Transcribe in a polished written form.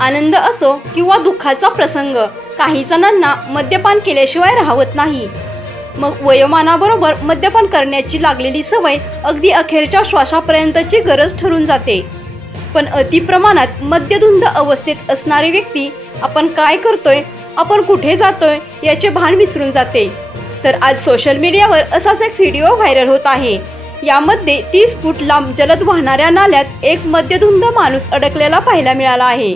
आनंद असो किंवा दुःखाचा प्रसंग, काही जणांना मद्यपान केल्याशिवाय राहत नाही। मग वयोमानाबरोबर मद्यपान करण्याची लागलेली सवय अगदी अखेरच्या श्वासापर्यंतची गरज ठरून जाते। पण अति प्रमाणात मद्यधुंद अवस्थेत असणारी व्यक्ती आपण काय करतोय, आपण कुठे जातोय याचे भान विसरून जाते। तर आज सोशल मीडियावर असाच एक व्हिडिओ व्हायरल होत आहे। यामध्ये 30 फूट लांब जलद वाहणाऱ्या नाल्यात एक मद्यधुंद माणूस अडकलेला पाहायला मिळाला आहे।